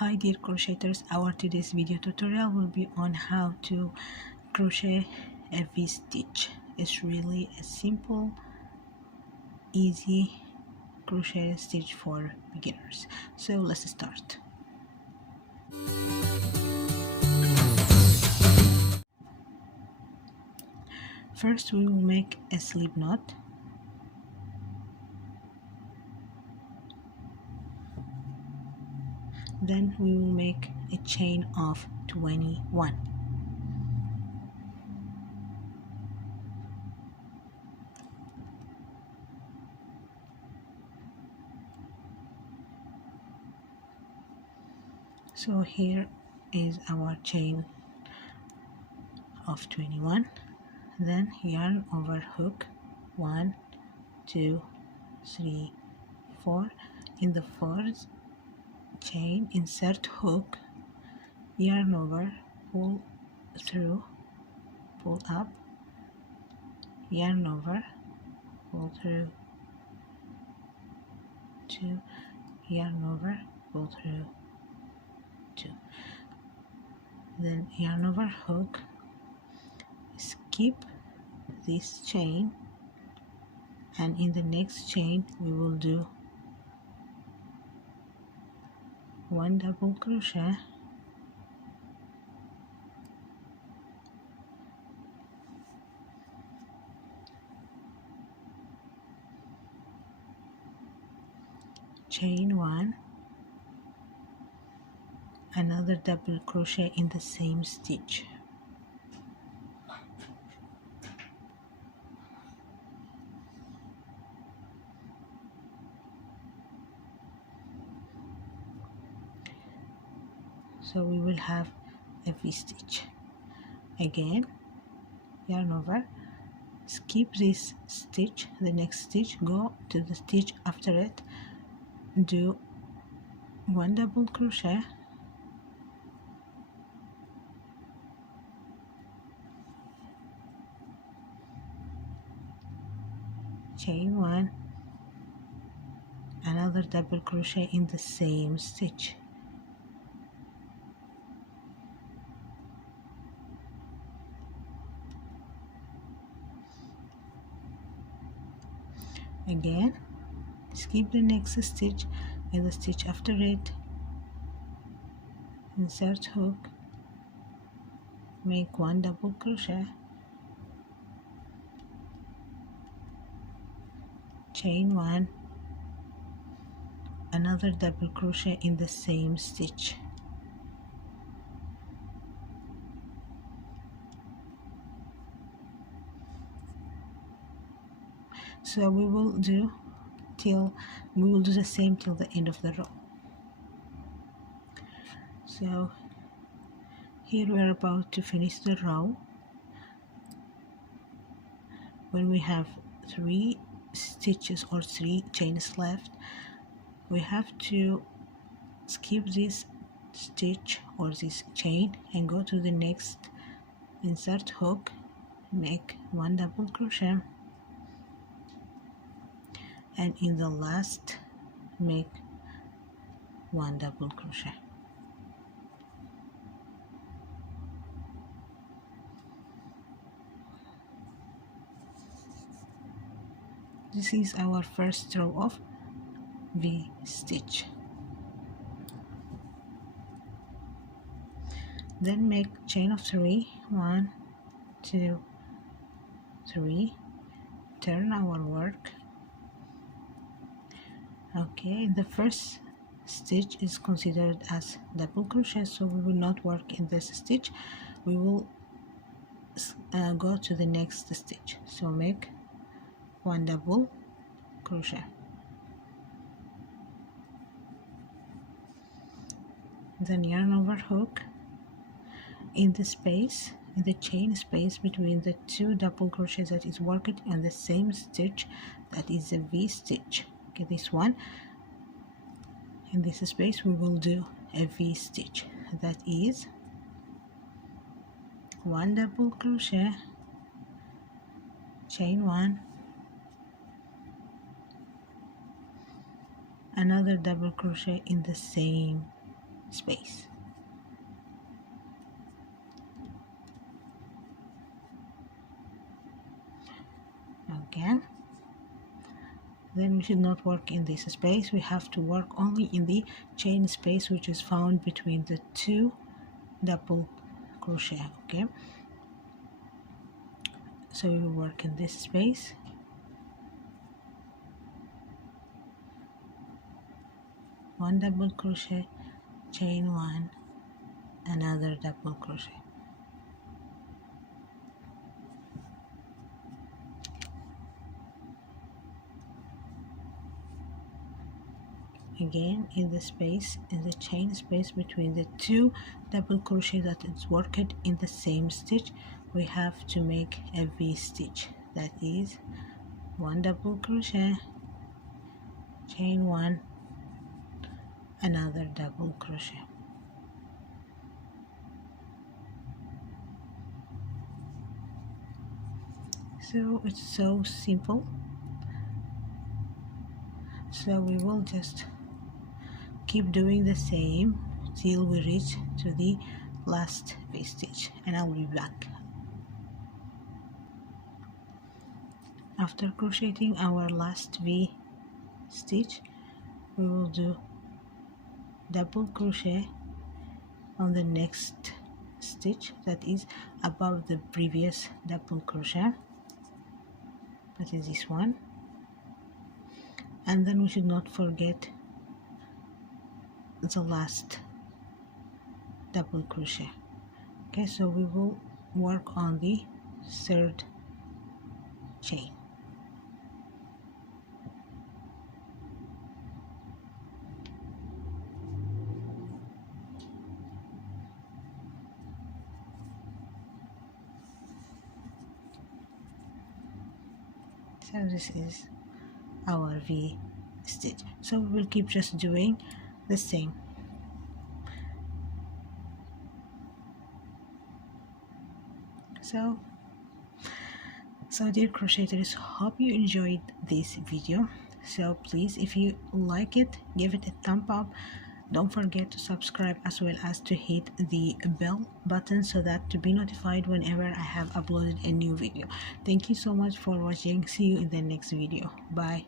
Hi dear crocheters, our today's video tutorial will be on how to crochet a V-stitch. It's really a simple, easy crochet stitch for beginners. So let's start. First we will make a slip knot. Then we will make a chain of 21. So here is our chain of 21. Then yarn over hook 1, 2, 3, 4. In the fourth chain, insert hook, yarn over, pull through, pull up, yarn over, pull through, 2, yarn over, pull through, 2. Then yarn over hook, skip this chain, and in the next chain we will do 1 double crochet, chain 1, another double crochet in the same stitch, so we will have a V-stitch. Again, yarn over, skip this stitch, the next stitch, go to the stitch after it, do 1 double crochet, chain 1, another double crochet in the same stitch, again skip the next stitch and the stitch after it, insert hook, make 1 double crochet, chain 1, another double crochet in the same stitch, so we will do the same till the end of the row. So here we are about to finish the row. When we have 3 stitches or 3 chains left, we have to skip this stitch or this chain and go to the next, insert hook, make 1 double crochet, and in the last make 1 double crochet. This is our first row of V-stitch. Then make chain of 3, 1, 2, 3, turn our work. Okay, the first stitch is considered as double crochet, so we will not work in this stitch. We will go to the next stitch, so make 1 double crochet, then yarn over hook, in the space, in the chain space between the 2 double crochets that is worked on the same stitch, that is a V-stitch. Okay, this one, in this space we will do a V-stitch, that is 1 double crochet, chain 1, another double crochet in the same space. Okay, then we should not work in this space. We have to work only in the chain space which is found between the two double crochet. Okay, so we will work in this space, one double crochet, chain one, another double crochet. Again in the space, in the chain space between the two double crochet that is worked in the same stitch, we have to make a V stitch. That is one double crochet, chain one, another double crochet. So it's so simple. So we will just keep doing the same till we reach to the last V stitch, and I'll be back. After crocheting our last V stitch, we will do double crochet on the next stitch that is above the previous double crochet, that is this one, and then we should not forget the last double crochet. Okay, so we will work on the third chain. So this is our V stitch. So we will keep just doing the same. So dear crocheters, hope you enjoyed this video. So please, if you like it, give it a thumb up. Don't forget to subscribe as well as to hit the bell button so that to be notified whenever I have uploaded a new video. Thank you so much for watching. See you in the next video. Bye.